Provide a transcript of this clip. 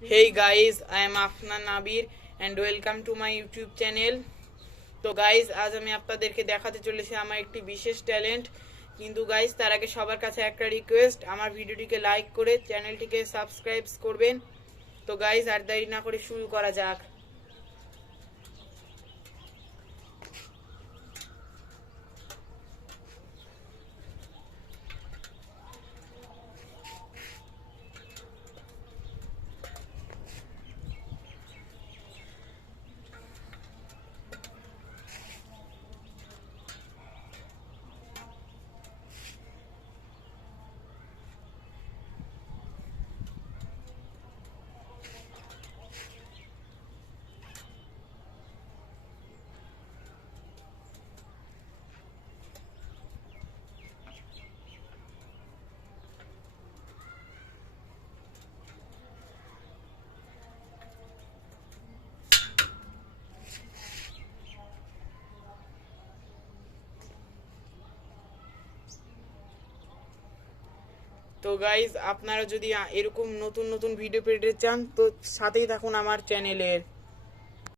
Hey guys, I am Afnan Nabir and welcome to my YouTube channel. তো guys আজ আমি আপনাদেরকে দেখাতে চলেছি আমার একটি বিশেষ ট্যালেন্ট। কিন্তু গাইজ তার আগে সবার কাছে একটা রিকোয়েস্ট, আমার ভিডিওটিকে লাইক করে চ্যানেলটিকে সাবস্ক্রাইব করবেন। তো গাইজ আর দেরি না করে শুরু করা যাক। তো গাইজ আপনারা যদি এরকম নতুন নতুন ভিডিও পেতে চান তো সাথেই থাকুন আমার চ্যানেলের।